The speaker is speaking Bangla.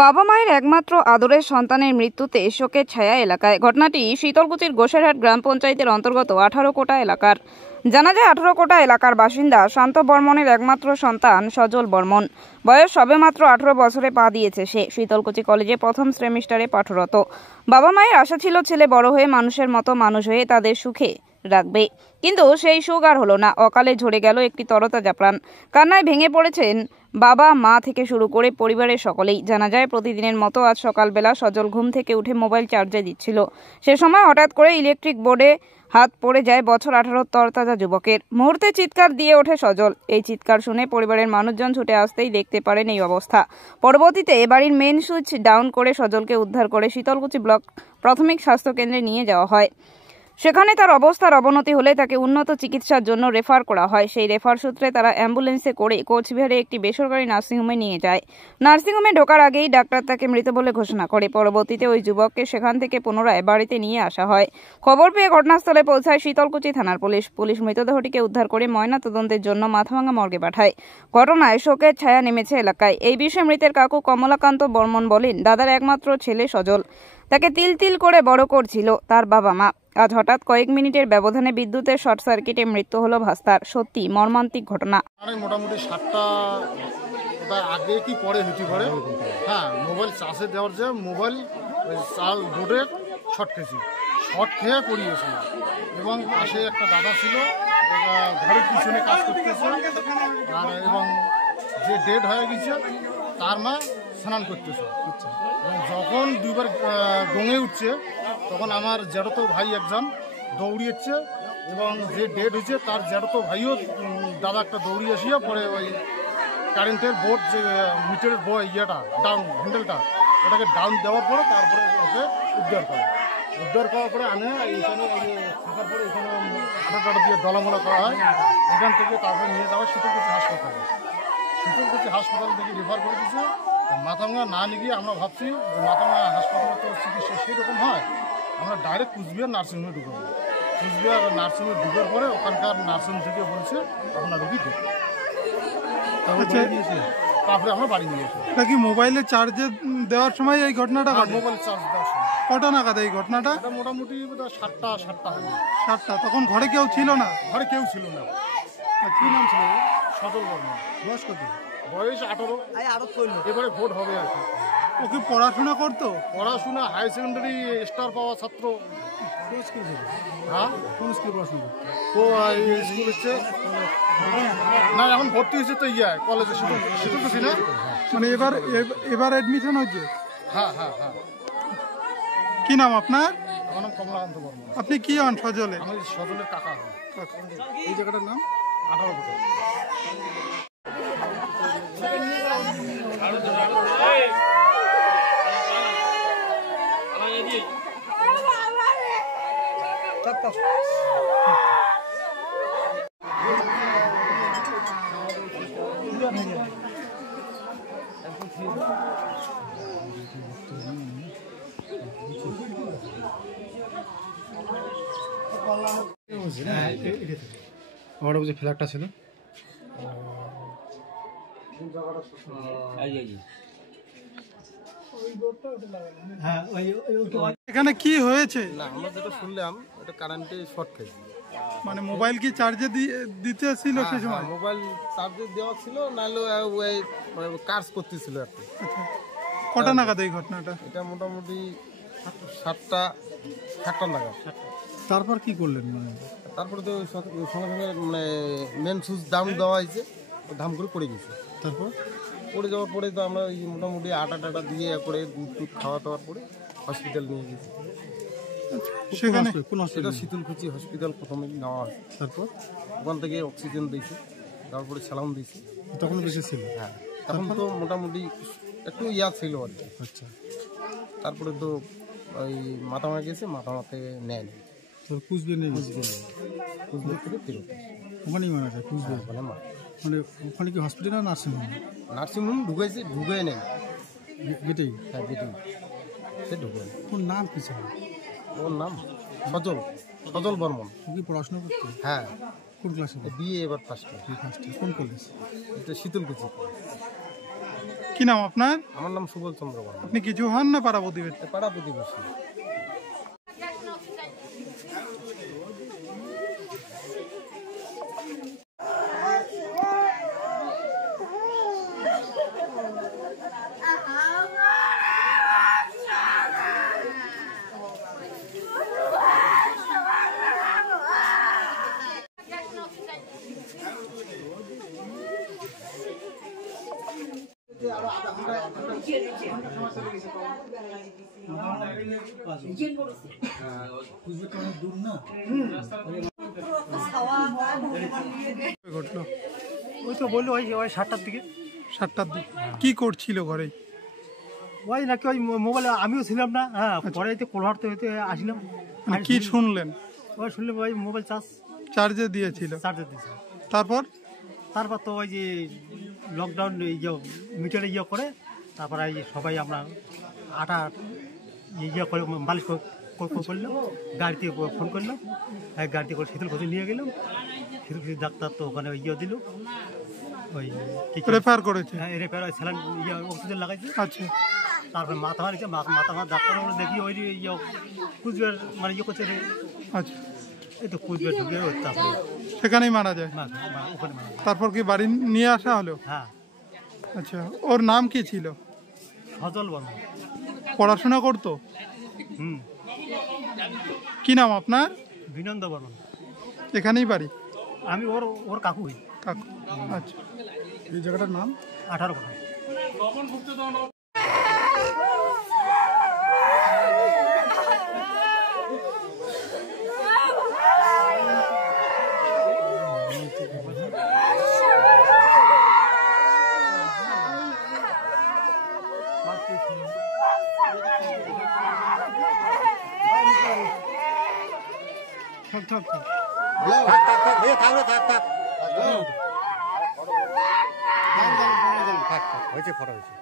বাবা মায়ের একমাত্র আদরের সন্তানের মৃত্যুতে শোকের ছায়া এলাকায়। ঘটনাটি শীতলকুচির গোসাইরহাট গ্রাম পঞ্চায়েতের অন্তর্গত 18 কোটা এলাকার। জানা যায় 18 কোটা এলাকার বাসিন্দা শান্ত বর্মনের একমাত্র সন্তান সজল বর্মন। বয়স সবেমাত্র 18 বছরে পা দিয়েছে সে। শীতলকুচি কলেজে প্রথম সেমিস্টারে পাঠরত। বাবা মায়ের আশা ছিল ছেলে বড় হয়ে মানুষের মতো মানুষ হয়ে তাদের সুখে রাখবে, কিন্তু সেই সুখ আর হলো না। অকালে ঝরে গেল একটি তরতাজা প্রাণ। কান্নায় ভেঙে পড়েছেন বাবা মা থেকে শুরু করে পরিবারের সকলেই। জানা যায় প্রতিদিনের মতো আজ সকালবেলা সজল ঘুম থেকে উঠে মোবাইল চার্জে দিচ্ছিল। সে সময় হঠাৎ করে ইলেকট্রিক বোর্ডে হাত পড়ে যায় বছর 18 তরতাজা যুবকের। মুহূর্তে চিৎকার দিয়ে ওঠে সজল। এই চিৎকার শুনে পরিবারের মানুষজন ছুটে আসতেই দেখতে পারেন এই অবস্থা। পরবর্তীতে বাড়ির মেইন সুইচ ডাউন করে সজলকে উদ্ধার করে শীতলকুচি ব্লক প্রাথমিক স্বাস্থ্য কেন্দ্রে নিয়ে যাওয়া হয়। সেখানে তার অবস্থার অবনতি হলে তাকে উন্নত চিকিৎসার জন্য রেফার করা হয়। সেই রেফার সূত্রে তারা অ্যাম্বুলেন্সে করে কোচবিহারে একটি বেসরকারি নার্সিংহোমে নিয়ে যায়। নার্সিংহোমে ঢোকার আগেই ডাক্তার তাকে মৃত বলে ঘোষণা করে। পরবর্তীতে ওই যুবককে সেখান থেকে পুনরায় বাড়িতে নিয়ে আসা হয়। খবর পেয়ে ঘটনাস্থলে পৌঁছায় শীতলকুচি থানার পুলিশ। পুলিশ মৃতদেহটিকে উদ্ধার করে ময়না তদন্তের জন্য মাথাভাঙা মর্গে পাঠায়। ঘটনায় শোকের ছায়া নেমেছে এলাকায়। এই বিষয়ে মৃতের কাকু কমলাকান্ত বর্মন বলেন, দাদার একমাত্র ছেলে সজল, তাকে তিল তিল করে বড় করছিল তার বাবা মা। আজ হঠাৎ কয়েক মিনিটের ব্যবধানে বিদ্যুতের শর্ট সার্কিটে মৃত্যু হলো ভাস্তার। সত্যি মর্মান্তিক ঘটনা। মোটামুটি 7টা আগে কি পরে হতে পারে। হ্যাঁ, মোবাইল চার্জে দেওয়ার যে মোবাইল চাল বোর্ডের শর্ট খেয়ে পড়িয়েছিল এবং পাশে একটা দাদা ছিল ঘরের পিছনে কাজ করতেছে, আর এবং যে ডেড হয়ে গেছে তার মা স্নান করতেছে। এবং যখন দুইবার গঙে উঠছে তখন আমার জেঠতো ভাই একজন দৌড়িয়েছে এবং যে ডেড হয়েছে তার জেঠতো ভাইও দাদা একটা দৌড়িয়ে আসিয়া পরে ওই কারেন্টের বোর্ড যে মিটারের ইয়েটা ডাউন হ্যান্ডেলটা ওটাকে ডাউন দেওয়ার পরে তারপরে ওকে উদ্ধার করার পরে আনে এইখানে থাকার পরে এখানে আটা দিয়ে দলামলা করা হয়। এখান থেকে তারপরে নিয়ে যাওয়া শীতলকুচি হাসপাতাল থেকে রেফার করে দিচ্ছে। মাথাভাঙা না নিয়ে গিয়ে আমরা ভাবছি মাথাভাঙা হাসপাতালে তো চিকিৎসা সেরকম হয়, আমরা ডাইরেক্ট কুচবিহার নার্সিংহোমে ঢুকাবো। কুচবিহার নার্সিংহোমে ঢুকার পরে ওখানকার নার্সিং থেকে বলছে আপনার রুগী তারপরে আমরা বাড়ি নিয়ে এসে। এটা কি মোবাইলে চার্জে দেওয়ার সময় এই ঘটনাটা? মোবাইল চার্জ দেওয়ার সময়। কটা নাগাদ এই ঘটনাটা? মোটামুটি 7টা 7টা। তখন ঘরে কেউ ছিল না? ঘরে কেউ ছিল না। কি নাম ছিল? সজল বর্মন। বয়স কত? বয়স 18। এবারে ভোট হবে আর কি। ও কি পড়াশোনা করতো? পড়াশোনা হাই সেকেন্ডারি স্টার পাওয়া ছাত্র। হ্যাঁ, কোন স্কুলে পড়াশোনা? ও স্কুল হচ্ছে না, এখন ভর্তি হয়েছে তো কলেজে শীতলকুচি না। মানে এবার অ্যাডমিশন হয়েছে? হ্যাঁ। কি নাম আপনার? আমার নাম কমলাকান্ত বর্মন। আপনি কি হন সজলে? আমি সজলের কাকা। এই জায়গাটার নাম 18 কোটা। আমার বুঝে ফ্ল্যাগটা ছিল। এখানে কি হয়েছে? না, আমরা যেটা শুনলাম এটা কারেন্টে শর্ট খেয়েছে। মানে মোবাইল কি চার্জে দিতে ছিল সেই সময়? মোবাইল চার্জে দেওয়া ছিল, নাহলে ওই কাজ করতেছিল আর কি। কটা নাগাদ এই ঘটনাটা? এটা মোটামুটি 7টা নাগাদ। তারপর কি করলেন? মানে তারপরে তো সঙ্গে সঙ্গে মানে মেন সুইচ ডাউন দেওয়া হয়েছে, ধাম করে পড়ে গেছে। তারপর পড়ে যাওয়ার পরে তো আমরা মোটামুটি আটা দিয়ে করে দুধ খাওয়া দাওয়ার পরে হসপিটাল নিয়ে গেছি। সেখানে সেটা শীতলকুচি হসপিটাল প্রথমে নেওয়া হয়। তারপর ওখান থেকে অক্সিজেন দিয়েছে, তারপরে স্যালাইন দিয়েছে। তখন বেশি ছিল? হ্যাঁ, তখন তো মোটামুটি একটু ছিল আর কি। আচ্ছা, তারপরে তো ওই মাথামা গেছে, মাথামাতে নেয়নি। কুচবিহার থেকে ফেরত ওখানেই মারা যায়? কুচবিহার ওখানে মানে ওখানে কি হসপিটাল না নার্সিংহোম? নার্সিংহোম ঢুকে নেই। গেটেই হ্যাঁ গেটেই সে ঢুকলো। ওর নাম কি ছিল? ওর নাম সজল, সজল বর্মন। ও কি পড়াশোনা করতো? হ্যাঁ কোন ক্লাসে? বিয়ে এবার ফার্স্ট ইয়ার। কোন কলেজ? এটা শীতলকুচি। কি নাম আপনার? আমার নাম সুবল চন্দ্র বর্মন। আপনি কিছু হন না পাড়া প্রতিবেশী? পাড়া প্রতিবেশী। ঘটলো ওই তো বললো ওই ওই 7টার দিকে। 7টার দিকে কি করছিল ঘরে? ওই নাকি ওই মোবাইলে আমিও ছিলাম না, হ্যাঁ পরে তো কোলহাটতে হইতে আসলাম। মানে কি শুনলেন? ওই শুনলাম ওই মোবাইল চার্জে দিয়েছিল, চার্জে দিয়েছে। তারপর তারপর তো ওই যে লকডাউন মিটারে করে তারপর এই যে সবাই আমরা আটা করে মালিশ করলাম, গাড়িতে ফোন করলাম, গাড়িতে করে শীতলকুচি নিয়ে গেলাম। শীতলকুচি ডাক্তার তো ওখানে দিল, ওই রেফার করেছে। রেফার স্যালাইন অক্সিজেন লাগাইছে। আচ্ছা, তারপরে মাথা মারিছে, মাথা ডাক্তার দেখি ওই কুচবিহার মানে করছে, আচ্ছা, এই তো কুচবিহার ঢুকে তারপরে সেখানেই মারা যায়। ওখানে মারা। তারপর কি বাড়ি নিয়ে আসা হলো? হ্যাঁ। আচ্ছা, ওর নাম কি ছিল? সজল বর্মন। পড়াশোনা করতো? হুম। কি নাম আপনার? বিনন্দ বর্মন। এখানেই বাড়ি? আমি ওর কাকু হই। কাকু, আচ্ছা। এই জায়গাটার নাম? 18 কোটা। হয়েছে ফটো হয়েছে।